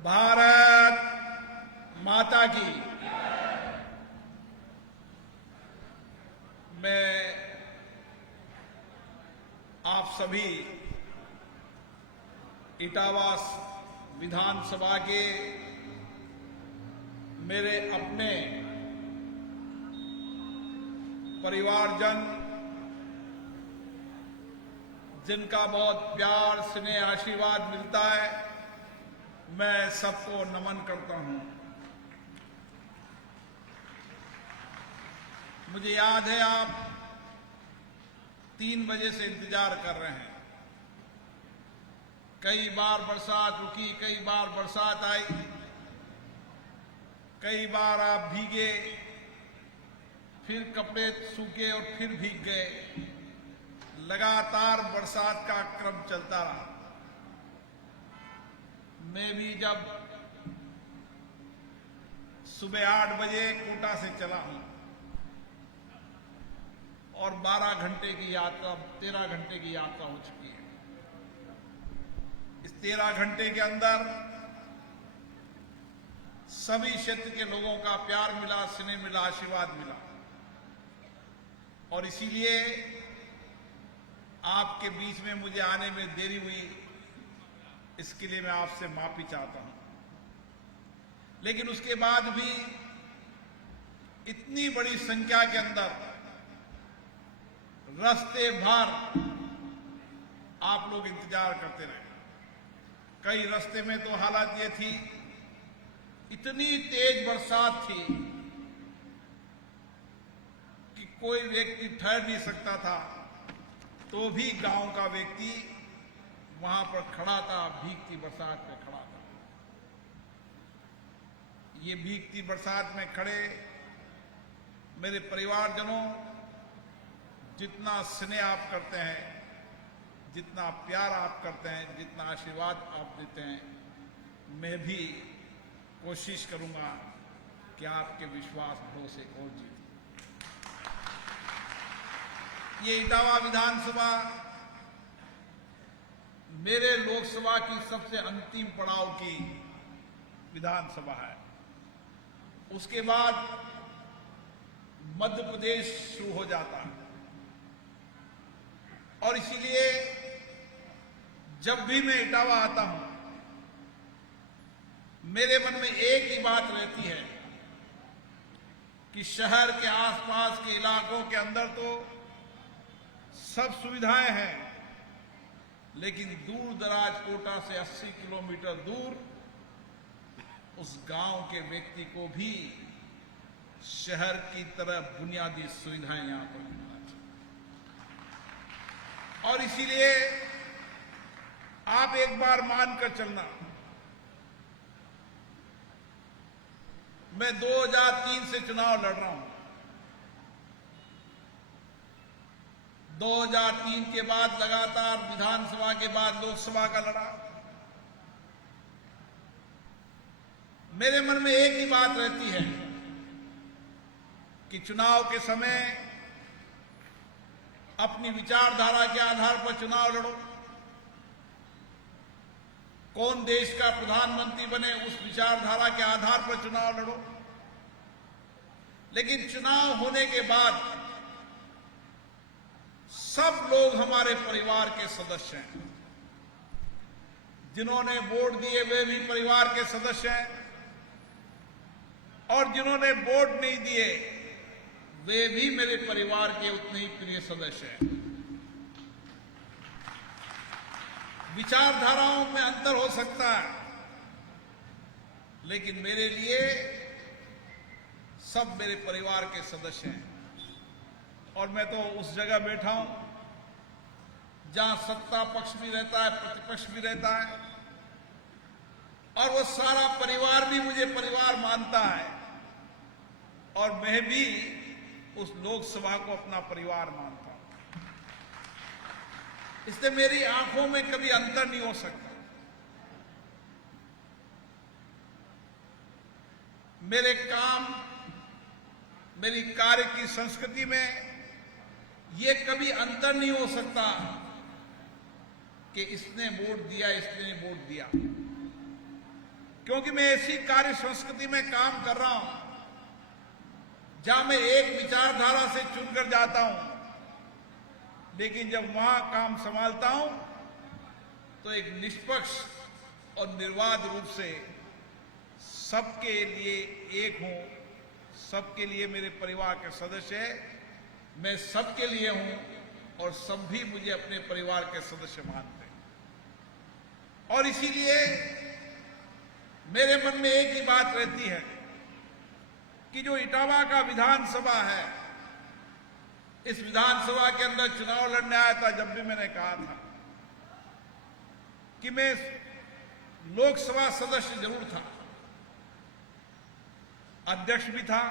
भारत माता की। मैं आप सभी इटावा विधानसभा के मेरे अपने परिवारजन, जिनका बहुत प्यार स्नेह आशीर्वाद मिलता है, मैं सबको नमन करता हूं। मुझे याद है आप 3 बजे से इंतजार कर रहे हैं। कई बार बरसात रुकी, कई बार बरसात आई, कई बार आप भीगे, फिर कपड़े सूखे और फिर भीग गए। लगातार बरसात का क्रम चलता रहा। मैं भी जब सुबह 8 बजे कोटा से चला हूं और 12 घंटे की यात्रा, 13 घंटे की यात्रा हो चुकी है। इस 13 घंटे के अंदर सभी क्षेत्र के लोगों का प्यार मिला, स्नेह मिला, आशीर्वाद मिला, और इसीलिए आपके बीच में मुझे आने में देरी हुई। इसके लिए मैं आपसे माफी चाहता हूं। लेकिन उसके बाद भी इतनी बड़ी संख्या के अंदर रास्ते भर आप लोग इंतजार करते रहे। कई रास्ते में तो हालत ये थी, इतनी तेज बरसात थी कि कोई व्यक्ति ठहर नहीं सकता था, तो भी गांव का व्यक्ति वहां पर खड़ा था, भीगती बरसात में खड़ा था। ये भीगती बरसात में खड़े मेरे परिवारजनों, जितना स्नेह आप करते हैं, जितना प्यार आप करते हैं, जितना आशीर्वाद आप देते हैं, मैं भी कोशिश करूंगा कि आपके विश्वास भरोसे को जीतूं। ये इटावा विधानसभा मेरे लोकसभा की सबसे अंतिम पड़ाव की विधानसभा है। उसके बाद मध्य प्रदेश शुरू हो जाता है, और इसीलिए जब भी मैं इटावा आता हूं, मेरे मन में एक ही बात रहती है कि शहर के आसपास के इलाकों के अंदर तो सब सुविधाएं हैं, लेकिन दूर दराज कोटा से 80 किलोमीटर दूर उस गांव के व्यक्ति को भी शहर की तरह बुनियादी सुविधाएं यहां पर मिलना चाहिए। और इसीलिए आप एक बार मानकर चलना, मैं 2003 से चुनाव लड़ रहा हूं। 2003 के बाद लगातार विधानसभा के बाद लोकसभा का लड़ा। मेरे मन में एक ही बात रहती है कि चुनाव के समय अपनी विचारधारा के आधार पर चुनाव लड़ो। कौन देश का प्रधानमंत्री बने, उस विचारधारा के आधार पर चुनाव लड़ो। लेकिन चुनाव होने के बाद सब लोग हमारे परिवार के सदस्य हैं। जिन्होंने वोट दिए वे भी परिवार के सदस्य हैं, और जिन्होंने वोट नहीं दिए वे भी मेरे परिवार के उतने ही प्रिय सदस्य हैं। विचारधाराओं में अंतर हो सकता है, लेकिन मेरे लिए सब मेरे परिवार के सदस्य हैं। और मैं तो उस जगह बैठा हूं जहां सत्ता पक्ष भी रहता है, प्रतिपक्ष भी रहता है, और वो सारा परिवार भी मुझे परिवार मानता है, और मैं भी उस लोकसभा को अपना परिवार मानता हूं। इसलिए मेरी आंखों में कभी अंतर नहीं हो सकता। मेरे काम, मेरी कार्य की संस्कृति में ये कभी अंतर नहीं हो सकता कि इसने वोट दिया, इसने वोट दिया, क्योंकि मैं ऐसी कार्य संस्कृति में काम कर रहा हूं जहां मैं एक विचारधारा से चुनकर जाता हूं, लेकिन जब वहां काम संभालता हूं तो एक निष्पक्ष और निर्वाध रूप से सबके लिए एक हूं, सबके लिए मेरे परिवार के सदस्य हैं, मैं सबके लिए हूं और सब भी मुझे अपने परिवार के सदस्य मानते हैं। और इसीलिए मेरे मन में एक ही बात रहती है कि जो इटावा का विधानसभा है, इस विधानसभा के अंदर चुनाव लड़ने आया था, जब भी मैंने कहा था कि मैं लोकसभा सदस्य जरूर था, अध्यक्ष भी था,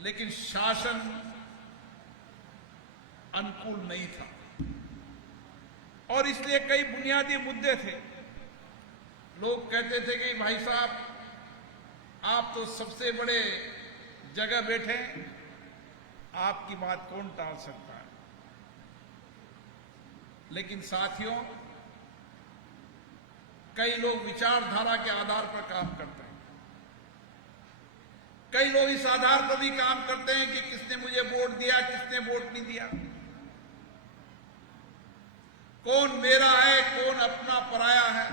लेकिन शासन अनुकूल नहीं था और इसलिए कई बुनियादी मुद्दे थे। लोग कहते थे कि भाई साहब आप तो सबसे बड़े जगह बैठे, आपकी बात कौन टाल सकता है। लेकिन साथियों, कई लोग विचारधारा के आधार पर काम करते हैं, कई लोग इस आधार पर भी काम करते हैं कि किसने मुझे वोट दिया, किसने वोट नहीं दिया, कौन मेरा है, कौन अपना पराया है।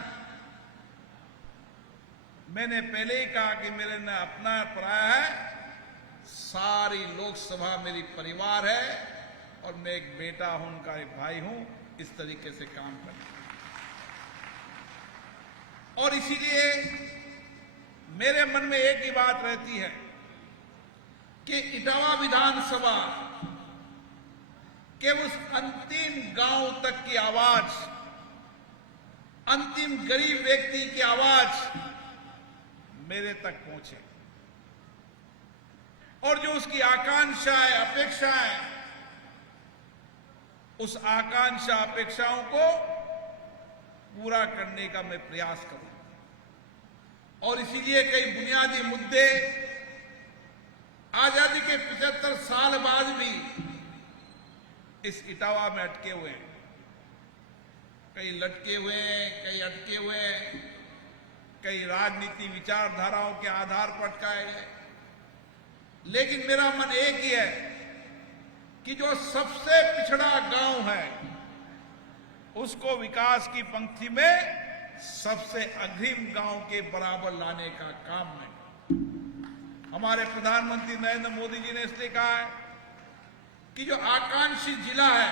मैंने पहले ही कहा कि मेरे न अपना पराया है, सारी लोकसभा मेरी परिवार है और मैं एक बेटा हूं, उनका एक भाई हूं। इस तरीके से काम करना और इसीलिए मेरे मन में एक ही बात रहती है कि इटावा विधानसभा के उस अंतिम गांव तक की आवाज, अंतिम गरीब व्यक्ति की आवाज मेरे तक पहुंचे और जो उसकी आकांक्षाएं, अपेक्षाएं, उस आकांक्षा अपेक्षाओं को पूरा करने का मैं प्रयास करूं। और इसीलिए कई बुनियादी मुद्दे आजादी के 75 साल बाद भी इस इटावा में अटके हुए हैं, कई लटके हुए हैं, कई अटके हुए हैं, कई राजनीति विचारधाराओं के आधार पर अटकाए गए। लेकिन मेरा मन एक ही है कि जो सबसे पिछड़ा गांव है उसको विकास की पंक्ति में सबसे अग्रिम गांव के बराबर लाने का काम है। हमारे प्रधानमंत्री नरेंद्र मोदी जी ने इसलिए कहा है कि जो आकांक्षी जिला है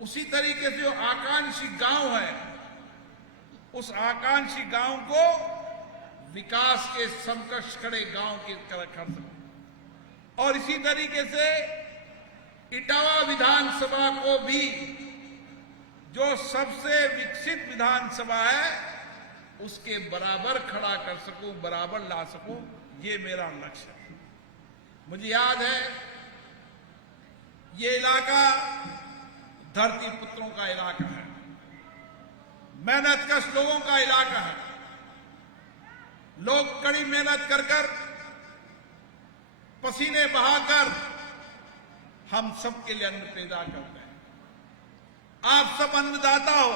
उसी तरीके से जो आकांक्षी गांव है, उस आकांक्षी गांव को विकास के समकक्ष खड़े गांव की तरह कर सके। और इसी तरीके से इटावा विधानसभा को भी जो सबसे विकसित विधानसभा है उसके बराबर खड़ा कर सकूं, बराबर ला सकूं, ये मेरा लक्ष्य है। मुझे याद है ये इलाका धरती पुत्रों का इलाका है, मेहनतकश लोगों का इलाका है। लोग कड़ी मेहनत कर कर, पसीने बहाकर हम सबके लिए अन्न पैदा करते हैं। आप सब अन्नदाता हो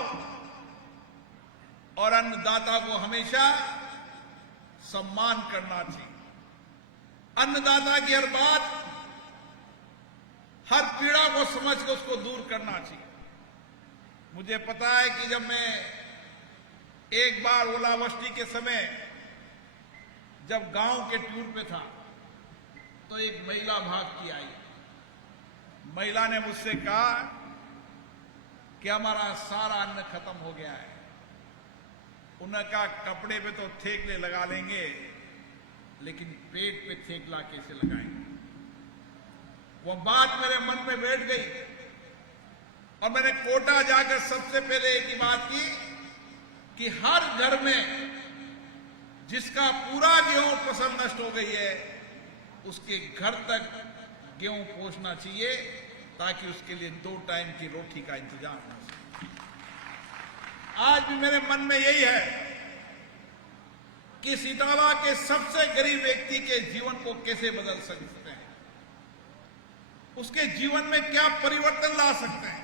और अन्नदाता को हमेशा सम्मान करना चाहिए। अन्नदाता की हर बात, हर पीड़ा को समझ कर उसको दूर करना चाहिए। मुझे पता है कि जब मैं एक बार ओलावृष्टि के समय जब गांव के टूर पे था तो एक महिला भागती आई। महिला ने मुझसे कहा कि हमारा सारा अन्न खत्म हो गया है। उन्होंने कहा कपड़े पे तो थेगले लगा लेंगे, लेकिन पेट पे थेगला कैसे लगाएंगे। वो बात मेरे मन में बैठ गई और मैंने कोटा जाकर सबसे पहले एक ही बात की कि हर घर में जिसका पूरा गेहूं फसल नष्ट हो गई है उसके घर तक गेहूं पहुंचना चाहिए ताकि उसके लिए 2 टाइम की रोटी का इंतजाम हो सके। आज भी मेरे मन में यही है कि इस इटावा के सबसे गरीब व्यक्ति के जीवन को कैसे बदल सकते हैं, उसके जीवन में क्या परिवर्तन ला सकते हैं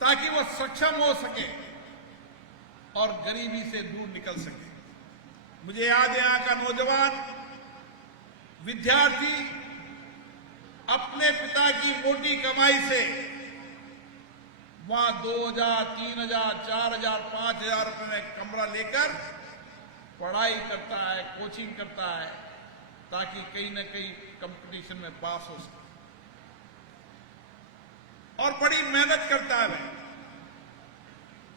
ताकि वह सक्षम हो सके, और गरीबी से दूर निकल सके। मुझे याद है यहाँ का नौजवान विद्यार्थी अपने पिता की मोटी कमाई से वहां 2000, 3000, 4000, 5000 रुपए में कमरा लेकर पढ़ाई करता है, कोचिंग करता है, ताकि कहीं ना कहीं कंपटीशन में पास हो सके, और बड़ी मेहनत करता है वह।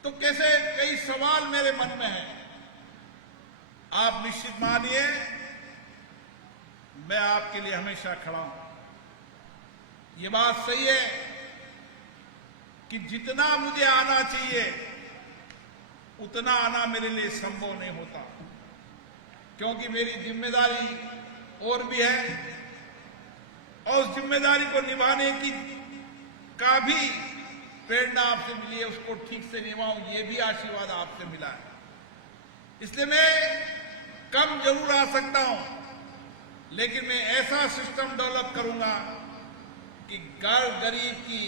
तो कैसे कई सवाल मेरे मन में हैं। आप निश्चित मानिए मैं आपके लिए हमेशा खड़ा हूं। ये बात सही है कि जितना मुझे आना चाहिए उतना आना मेरे लिए संभव नहीं होता, क्योंकि मेरी जिम्मेदारी और भी है, और उस जिम्मेदारी को निभाने की का भी प्रेरणा आपसे मिली है, उसको ठीक से निभाऊं ये भी आशीर्वाद आपसे मिला है। इसलिए मैं कम जरूर आ सकता हूं, लेकिन मैं ऐसा सिस्टम डेवलप करूंगा कि गरीब की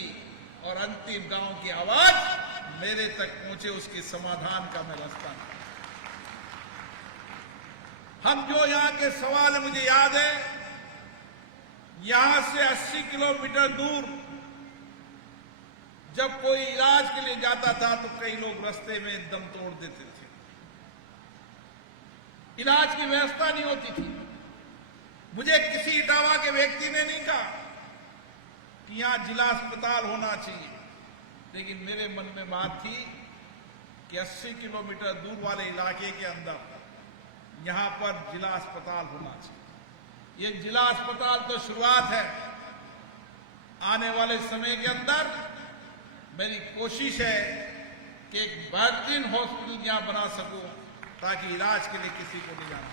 और अंतिम गांव की आवाज मेरे तक पहुंचे, उसके समाधान का मैं रास्ता। हम जो यहां के सवाल है, मुझे याद है यहां से 80 किलोमीटर दूर जब कोई इलाज के लिए जाता था तो कई लोग रास्ते में दम तोड़ देते थे, इलाज की व्यवस्था नहीं होती थी। मुझे किसी इटावा के व्यक्ति ने नहीं कहा कि यहां जिला अस्पताल होना चाहिए, लेकिन मेरे मन में बात थी कि 80 किलोमीटर दूर वाले इलाके के अंदर यहां पर जिला अस्पताल होना चाहिए। ये जिला अस्पताल तो शुरुआत है, आने वाले समय के अंदर मेरी कोशिश है कि एक बेहतरीन हॉस्पिटल यहां बना सकूं, ताकि इलाज के लिए किसी को नहीं जाना।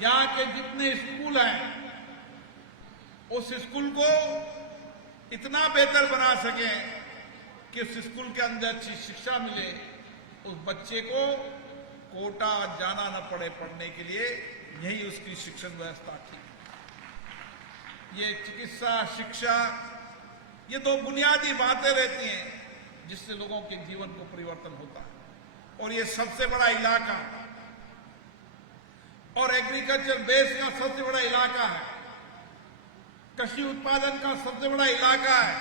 यहां के जितने स्कूल हैं उस स्कूल को इतना बेहतर बना सकें कि उस स्कूल के अंदर अच्छी शिक्षा मिले, उस बच्चे को कोटा जाना न पड़े पढ़ने के लिए, यही उसकी शिक्षण व्यवस्था थी। ये चिकित्सा, शिक्षा, ये दो बुनियादी बातें रहती हैं जिससे लोगों के जीवन को परिवर्तन होता है। और ये सबसे बड़ा इलाका और एग्रीकल्चर बेस का सबसे बड़ा इलाका है, कृषि उत्पादन का सबसे बड़ा इलाका है।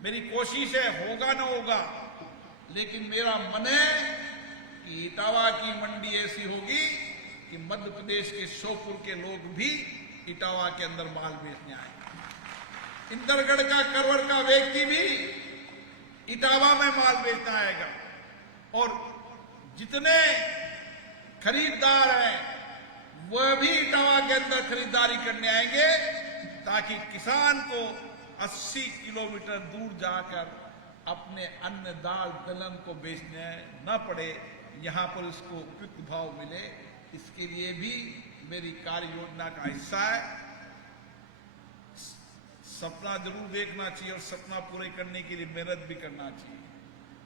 मेरी कोशिश है, होगा ना होगा, लेकिन मेरा मन है कि इटावा की मंडी ऐसी होगी कि मध्य प्रदेश के श्योपुर के लोग भी इटावा के अंदर माल बेचने आए, इंदरगढ़ का, करवर का व्यक्ति भी इटावा में माल बेचना आएगा, और जितने खरीदार हैं वह भी इटावा के अंदर खरीदारी करने आएंगे, ताकि किसान को 80 किलोमीटर दूर जाकर अपने अन्न, दाल, दलहन को बेचने न पड़े, यहां पर उसको उपयुक्त भाव मिले। इसके लिए भी मेरी कार्य योजना का हिस्सा है। सपना जरूर देखना चाहिए और सपना पूरे करने के लिए मेहनत भी करना चाहिए।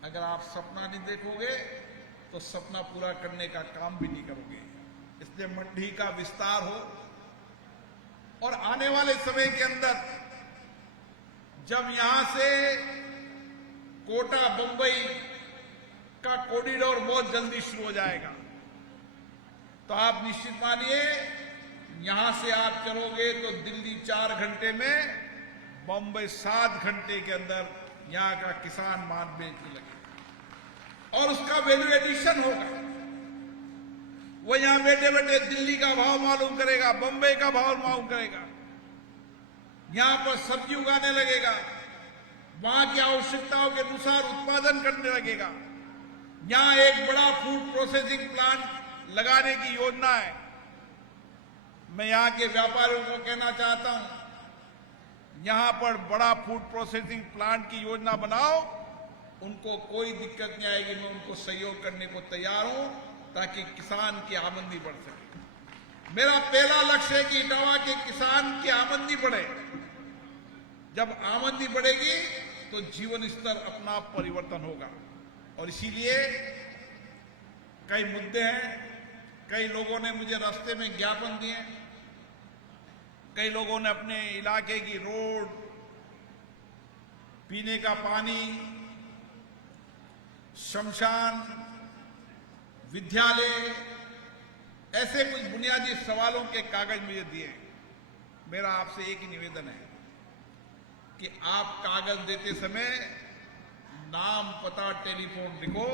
अगर आप सपना नहीं देखोगे तो सपना पूरा करने का काम भी नहीं करोगे। इसलिए मंडी का विस्तार हो, और आने वाले समय के अंदर जब यहां से कोटा, बंबई का कॉरिडोर बहुत जल्दी शुरू हो जाएगा, तो आप निश्चित मानिए यहां से आप चलोगे तो दिल्ली 4 घंटे में, बंबई 7 घंटे के अंदर यहां का किसान माल बेचने लगे, और उसका वैल्यू एडिशन होगा। वो यहां बैठे बैठे दिल्ली का भाव मालूम करेगा, बंबई का भाव मालूम करेगा, यहां पर सब्जी उगाने लगेगा, वहां की आवश्यकताओं के अनुसार उत्पादन करने लगेगा। यहां एक बड़ा फूड प्रोसेसिंग प्लांट लगाने की योजना है। मैं यहां के व्यापारियों को कहना चाहता हूं, यहां पर बड़ा फूड प्रोसेसिंग प्लांट की योजना बनाओ, उनको कोई दिक्कत नहीं आएगी, मैं उनको सहयोग करने को तैयार हूं, ताकि किसान की आमदनी बढ़ सके। मेरा पहला लक्ष्य है कि इटावा के किसान की आमदनी बढ़े। जब आमदनी बढ़ेगी तो जीवन स्तर अपना परिवर्तन होगा, और इसीलिए कई मुद्दे हैं। कई लोगों ने मुझे रास्ते में ज्ञापन दिए, कई लोगों ने अपने इलाके की रोड, पीने का पानी, शमशान, विद्यालय, ऐसे कुछ बुनियादी सवालों के कागज मुझे दिए। मेरा आपसे एक ही निवेदन है कि आप कागज देते समय नाम, पता, टेलीफोन लिखो।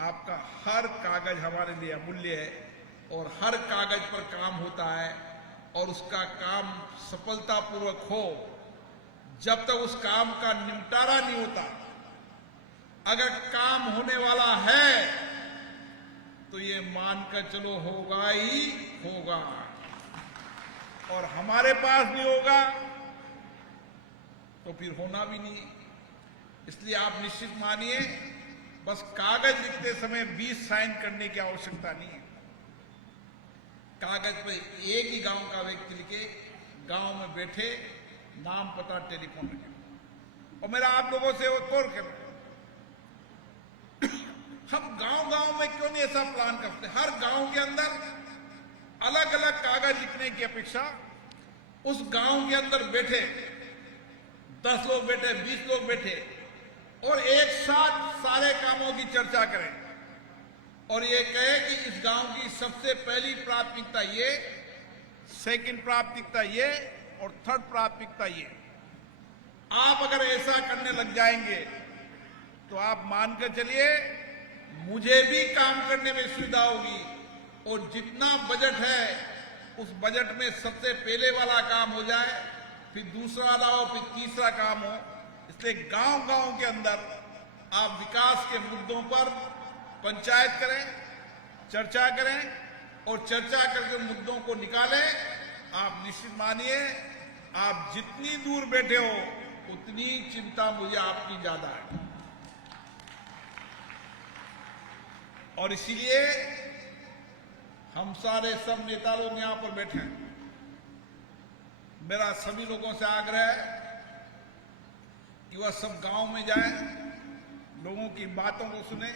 आपका हर कागज हमारे लिए अमूल्य है और हर कागज पर काम होता है और उसका काम सफलतापूर्वक हो, जब तक उस काम का निपटारा नहीं होता। अगर काम होने वाला है तो ये मानकर चलो होगा ही होगा, और हमारे पास नहीं होगा तो फिर होना भी नहीं। इसलिए आप निश्चित मानिए, बस कागज लिखते समय 20 साइन करने की आवश्यकता नहीं है। कागज पर एक ही गांव का व्यक्ति लिखे, गांव में बैठे, नाम, पता, टेलीफोन लिखे। और मेरा आप लोगों से एक और कहना, हम गांव-गांव में क्यों नहीं ऐसा प्लान करते? हर गांव के अंदर अलग अलग कागज लिखने की अपेक्षा उस गांव के अंदर बैठे 10 लोग बैठे, 20 लोग बैठे और एक साथ सारे कामों की चर्चा करें और ये कहे कि इस गांव की सबसे पहली प्राथमिकता ये, सेकंड प्राथमिकता ये और थर्ड प्राथमिकता ये। आप अगर ऐसा करने लग जाएंगे तो आप मानकर चलिए मुझे भी काम करने में सुविधा होगी और जितना बजट है उस बजट में सबसे पहले वाला काम हो जाए, फिर दूसरा वाला हो, फिर तीसरा काम हो। इसलिए गांव-गांव के अंदर आप विकास के मुद्दों पर पंचायत करें, चर्चा करें और चर्चा करके मुद्दों को निकालें। आप निश्चित मानिए, आप जितनी दूर बैठे हो उतनी चिंता मुझे आपकी ज्यादा है। और इसीलिए हम सारे सब नेता लोग यहां पर बैठे हैं। मेरा सभी लोगों से आग्रह है कि वह सब गांव में जाएं, लोगों की बातों को सुने,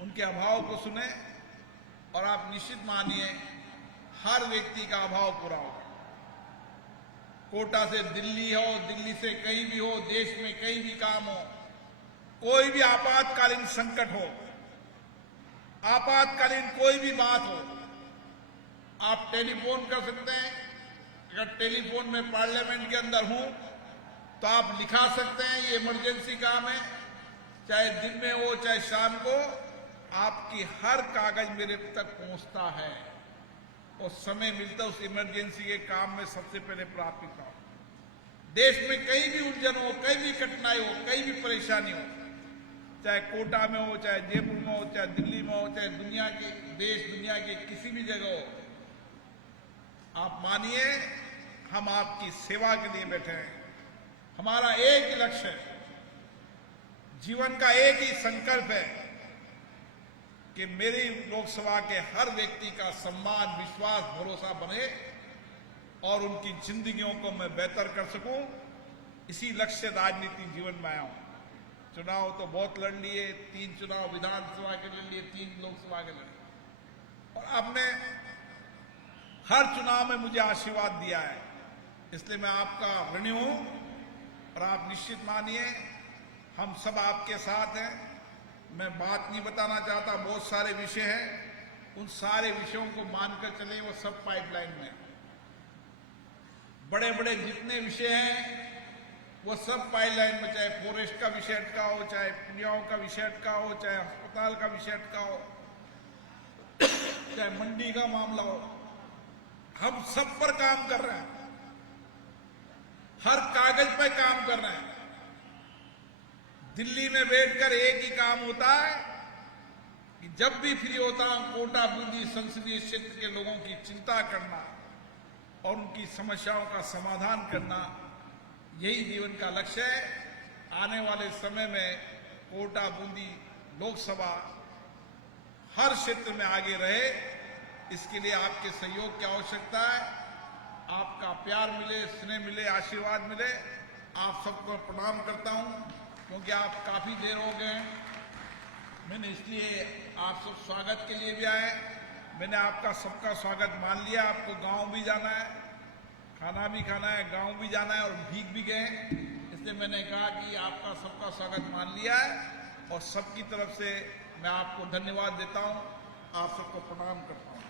उनके अभाव को सुने और आप निश्चित मानिए हर व्यक्ति का अभाव पूरा होगा। कोटा से दिल्ली हो, दिल्ली से कहीं भी हो, देश में कहीं भी काम हो, कोई भी आपातकालीन संकट हो, आपातकालीन कोई भी बात हो, आप टेलीफोन कर सकते हैं। अगर टेलीफोन में पार्लियामेंट के अंदर हूं तो आप लिखा सकते हैं, ये इमरजेंसी काम है, चाहे दिन में हो चाहे शाम को, आपकी हर कागज मेरे तक पहुंचता है और समय मिलता उस इमरजेंसी के काम में सबसे पहले प्राथमिकता हो। देश में कहीं भी उलझन हो, कहीं भी कठिनाई हो, कहीं भी परेशानी हो, चाहे कोटा में हो, चाहे जयपुर में हो, चाहे दिल्ली में हो, चाहे दुनिया के देश दुनिया के किसी भी जगह हो, आप मानिए हम आपकी सेवा के लिए बैठे हैं। हमारा एक ही लक्ष्य है, जीवन का एक ही संकल्प है कि मेरी लोकसभा के हर व्यक्ति का सम्मान, विश्वास, भरोसा बने और उनकी जिंदगियों को मैं बेहतर कर सकूं। इसी लक्ष्य से राजनीतिक जीवन में आया हूं। चुनाव तो बहुत लड़ लिए, 3 चुनाव विधानसभा के लड़ लिए, 3 लोकसभा के लड़ लिए और आपने हर चुनाव में मुझे आशीर्वाद दिया है, इसलिए मैं आपका ऋणी हूं और आप निश्चित मानिए हम सब आपके साथ हैं। मैं बात नहीं बताना चाहता, बहुत सारे विषय हैं, उन सारे विषयों को मानकर चले, वो सब पाइपलाइन में। बड़े बड़े जितने विषय हैं वो सब पाइपलाइन में, चाहे फॉरेस्ट का विषय अटका हो, चाहे पुलियाओं का विषय अटका हो, चाहे अस्पताल का विषय अटका हो, चाहे मंडी का मामला हो, हम सब पर काम कर रहे हैं, हर कागज पर काम कर रहे हैं। दिल्ली में बैठकर एक ही काम होता है कि जब भी फ्री होता हूं कोटा बूंदी संसदीय क्षेत्र के लोगों की चिंता करना और उनकी समस्याओं का समाधान करना, यही जीवन का लक्ष्य है। आने वाले समय में कोटा बूंदी लोकसभा हर क्षेत्र में आगे रहे, इसके लिए आपके सहयोग की आवश्यकता है। आपका प्यार मिले, स्नेह मिले, आशीर्वाद मिले। आप सबको प्रणाम करता हूं क्योंकि आप काफी देर हो गए। मैंने इसलिए आप सब स्वागत के लिए भी आए, मैंने आपका सबका स्वागत मान लिया। आपको गांव भी जाना है, खाना भी खाना है, गांव भी जाना है और भीग भी गए, इसलिए मैंने कहा कि आपका सबका स्वागत मान लिया है और सबकी तरफ से मैं आपको धन्यवाद देता हूं, आप सबको प्रणाम करता हूं।